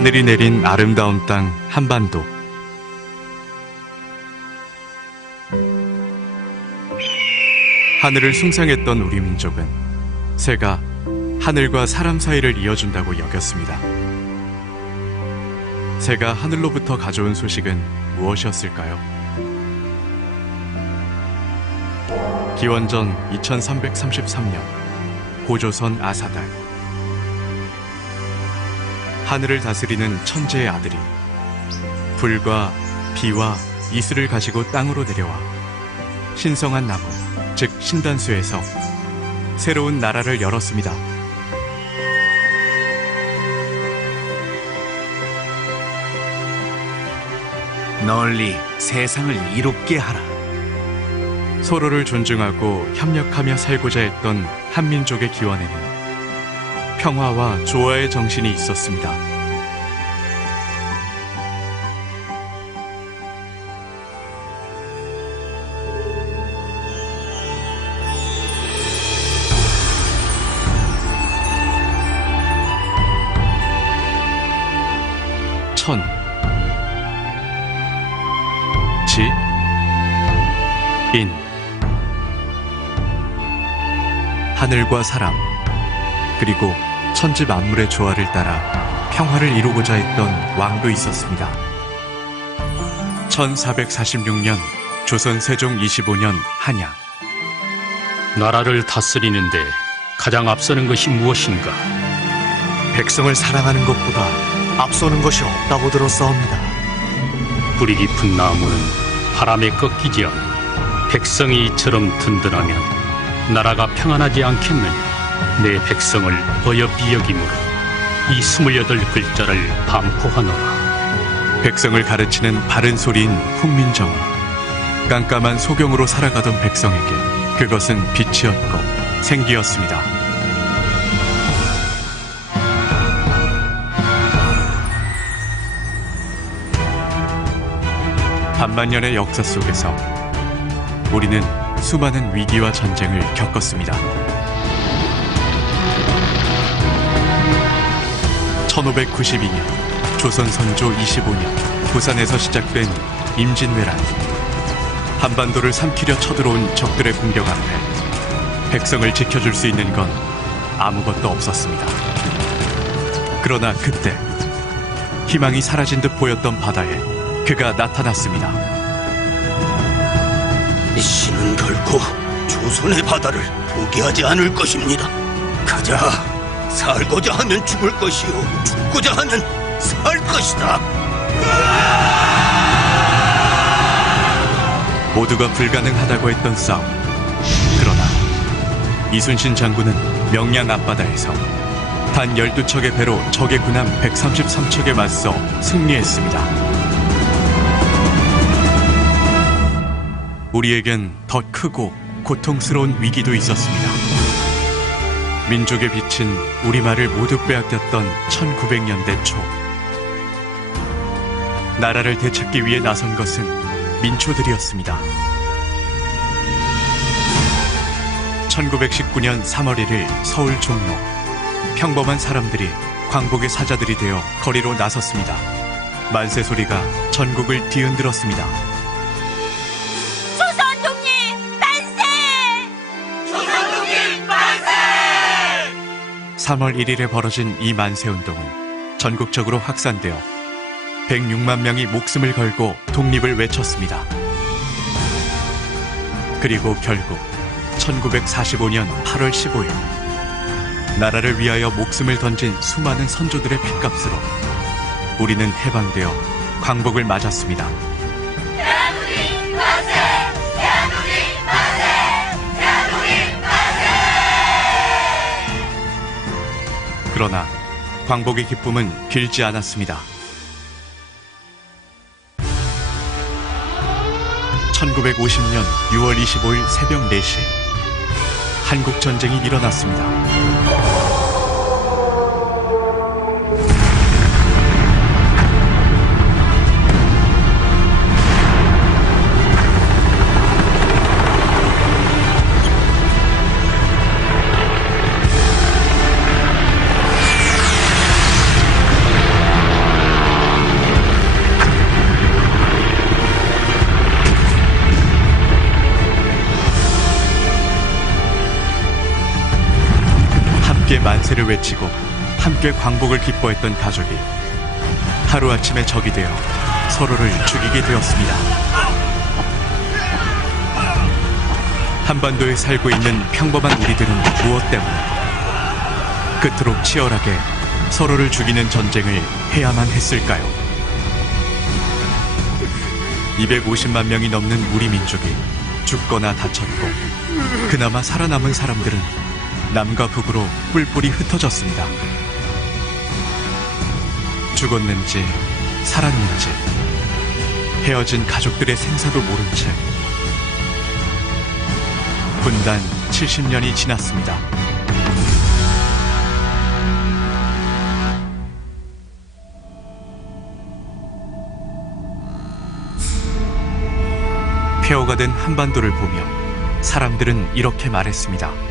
하늘이 내린 아름다운 땅 한반도. 하늘을 숭상했던 우리 민족은 새가 하늘과 사람 사이를 이어준다고 여겼습니다. 새가 하늘로부터 가져온 소식은 무엇이었을까요? 기원전 2333년 고조선 아사달, 하늘을 다스리는 천재의 아들이 불과 비와 이슬을 가지고 땅으로 내려와 신성한 나무, 즉 신단수에서 새로운 나라를 열었습니다. 널리 세상을 이롭게 하라. 서로를 존중하고 협력하며 살고자 했던 한민족의 기원에는 평화와 조화의 정신이 있었습니다. 천, 지, 인, 하늘과 사람, 그리고 천지 만물의 조화를 따라 평화를 이루고자 했던 왕도 있었습니다. 1446년 조선 세종 25년 한양. 나라를 다스리는데 가장 앞서는 것이 무엇인가? 백성을 사랑하는 것보다 앞서는 것이 없다고 들었사옵니다. 뿌리 깊은 나무는 바람에 꺾이지 않아 백성이 이처럼 든든하면 나라가 평안하지 않겠느냐? 내 백성을 어여삐 여김으로 이 28글자를 반포하노라. 백성을 가르치는 바른 소리인 훈민정음. 깜깜한 소경으로 살아가던 백성에게 그것은 빛이었고 생기였습니다. 반만년의 역사 속에서 우리는 수많은 위기와 전쟁을 겪었습니다. 1592년 조선 선조 25년 부산에서 시작된 임진왜란. 한반도를 삼키려 쳐들어온 적들의 공격 앞에 백성을 지켜줄 수 있는 건 아무것도 없었습니다. 그러나 그때 희망이 사라진 듯 보였던 바다에 그가 나타났습니다. 신은 결코 조선의 바다를 포기하지 않을 것입니다. 가자. 살고자 하면 죽을 것이요 죽고자 하면 살 것이다. 모두가 불가능하다고 했던 싸움. 그러나 이순신 장군은 명량 앞바다에서 단 12척의 배로 적의 군함 133척에 맞서 승리했습니다. 우리에겐 더 크고 고통스러운 위기도 있었습니다. 민족의 빛은 우리말을 모두 빼앗겼던 1900년대 초. 나라를 되찾기 위해 나선 것은 민초들이었습니다. 1919년 3월 1일 서울 종로. 평범한 사람들이 광복의 사자들이 되어 거리로 나섰습니다. 만세 소리가 전국을 뒤흔들었습니다. 3월 1일에 벌어진 이 만세운동은 전국적으로 확산되어 106만 명이 목숨을 걸고 독립을 외쳤습니다. 그리고 결국 1945년 8월 15일 나라를 위하여 목숨을 던진 수많은 선조들의 핏값으로 우리는 해방되어 광복을 맞았습니다. 그러나 광복의 기쁨은 길지 않았습니다. 1950년 6월 25일 새벽 4시 한국전쟁이 일어났습니다. 함께 만세를 외치고 함께 광복을 기뻐했던 가족이 하루아침에 적이 되어 서로를 죽이게 되었습니다. 한반도에 살고 있는 평범한 우리들은 무엇 때문에 그토록 치열하게 서로를 죽이는 전쟁을 해야만 했을까요? 250만 명이 넘는 우리 민족이 죽거나 다쳤고 그나마 살아남은 사람들은 남과 북으로 뿔뿔이 흩어졌습니다. 죽었는지 살았는지 헤어진 가족들의 생사도 모른 채 분단 70년이 지났습니다. 폐허가 된 한반도를 보며 사람들은 이렇게 말했습니다.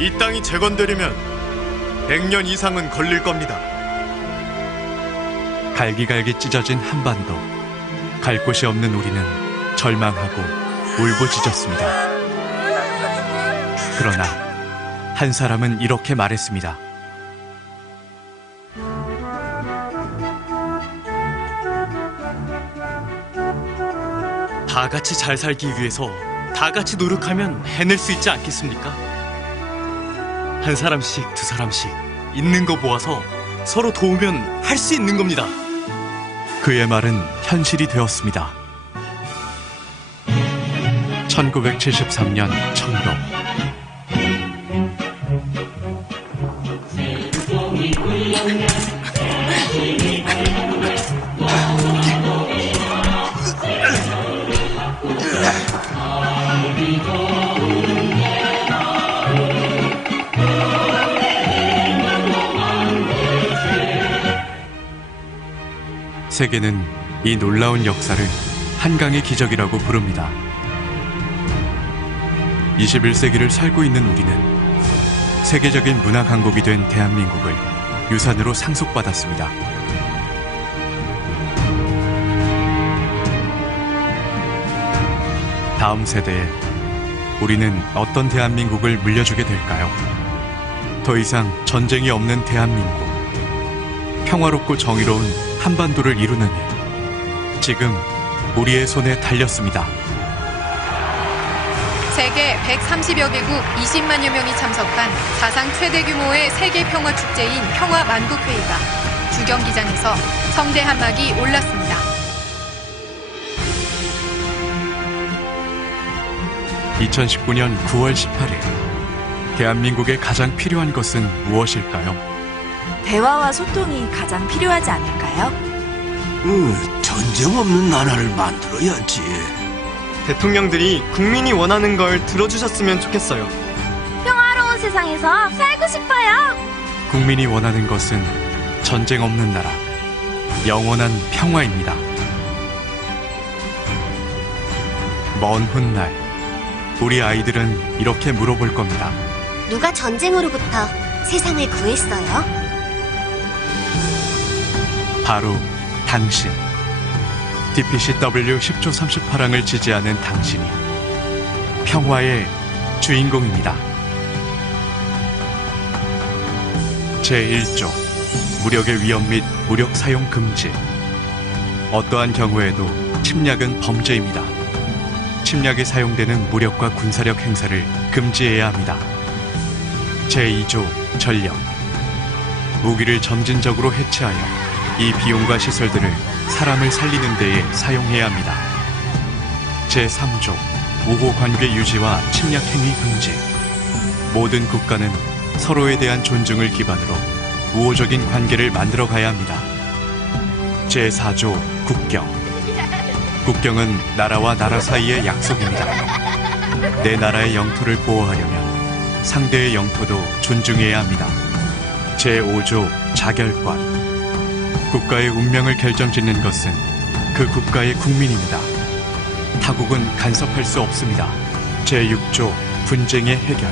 이 땅이 재건되려면 100년 이상은 걸릴 겁니다. 갈기갈기 찢어진 한반도. 갈 곳이 없는 우리는 절망하고 울부짖었습니다. 그러나 한 사람은 이렇게 말했습니다. 다 같이 잘 살기 위해서 다 같이 노력하면 해낼 수 있지 않겠습니까? 한 사람씩 두 사람씩 있는 거 모아서 서로 도우면 할 수 있는 겁니다. 그의 말은 현실이 되었습니다. 1973년 청도. 세계는 이 놀라운 역사를 한강의 기적이라고 부릅니다. 21세기를 살고 있는 우리는 세계적인 문화 강국이 된 대한민국을 유산으로 상속받았습니다. 다음 세대에 우리는 어떤 대한민국을 물려주게 될까요? 더 이상 전쟁이 없는 대한민국, 평화롭고 정의로운 한반도를 이루는 일, 지금 우리의 손에 달렸습니다. 세계 130여 개국 20만여 명이 참석한 사상 최대 규모의 세계 평화 축제인 평화 만국회의가 주경기장에서 성대한 막이 올랐습니다. (2019년 9월 18일) 대한민국에 가장 필요한 것은 무엇일까요? 대화와 소통이 가장 필요하지 않을까요? 전쟁 없는 나라를 만들어야지. 대통령들이 국민이 원하는 걸 들어주셨으면 좋겠어요. 평화로운 세상에서 살고 싶어요. 국민이 원하는 것은 전쟁 없는 나라, 영원한 평화입니다. 먼 훗날 우리 아이들은 이렇게 물어볼 겁니다. 누가 전쟁으로부터 세상을 구했어요? 바로 당신. DPCW 10조 38항을 지지하는 당신이 평화의 주인공입니다. 제1조 무력의 위험 및 무력 사용 금지. 어떠한 경우에도 침략은 범죄입니다. 침략에 사용되는 무력과 군사력 행사를 금지해야 합니다. 제2조 전력. 무기를 점진적으로 해체하여 이 비용과 시설들을 사람을 살리는 데에 사용해야 합니다. 제3조 우호 관계 유지와 침략 행위 금지. 모든 국가는 서로에 대한 존중을 기반으로 우호적인 관계를 만들어 가야 합니다. 제4조 국경. 국경은 나라와 나라 사이의 약속입니다. 내 나라의 영토를 보호하려면 상대의 영토도 존중해야 합니다. 제5조 자결권. 국가의 운명을 결정짓는 것은 그 국가의 국민입니다. 타국은 간섭할 수 없습니다. 제6조 분쟁의 해결.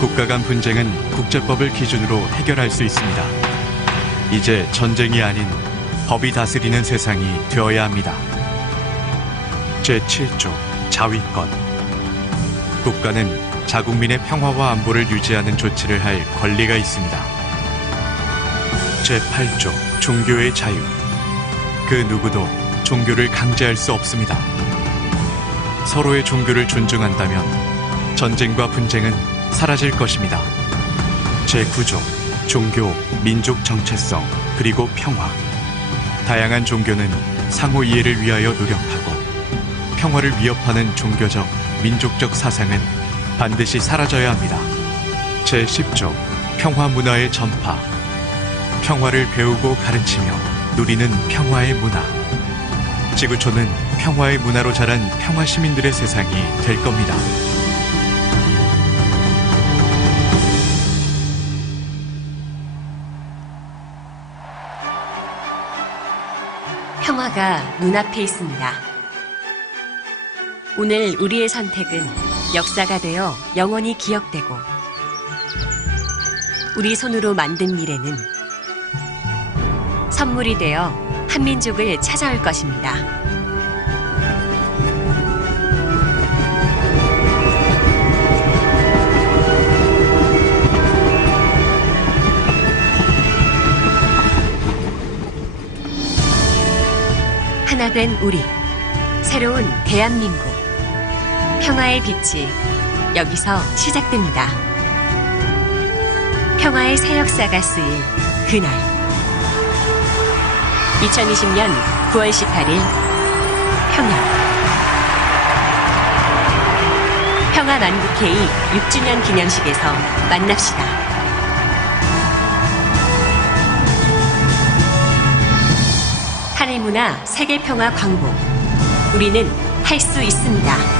국가 간 분쟁은 국제법을 기준으로 해결할 수 있습니다. 이제 전쟁이 아닌 법이 다스리는 세상이 되어야 합니다. 제7조 자위권. 국가는 자국민의 평화와 안보를 유지하는 조치를 할 권리가 있습니다. 제8조 종교의 자유. 그 누구도 종교를 강제할 수 없습니다. 서로의 종교를 존중한다면 전쟁과 분쟁은 사라질 것입니다. 제9조 종교, 민족 정체성, 그리고 평화. 다양한 종교는 상호 이해를 위하여 노력하고 평화를 위협하는 종교적, 민족적 사상은 반드시 사라져야 합니다. 제10조 평화 문화의 전파. 평화를 배우고 가르치며 누리는 평화의 문화. 지구촌은 평화의 문화로 자란 평화 시민들의 세상이 될 겁니다. 평화가 눈앞에 있습니다. 오늘 우리의 선택은 역사가 되어 영원히 기억되고 우리 손으로 만든 미래는 선물이 되어 한민족을 찾아올 것입니다. 하나된 우리, 새로운 대한민국. 평화의 빛이 여기서 시작됩니다. 평화의 새 역사가 쓰일 그날. 2020년 9월 18일 평양. 평화 만국회의 6주년 기념식에서 만납시다. 한일문화 세계평화 광복. 우리는 할 수 있습니다.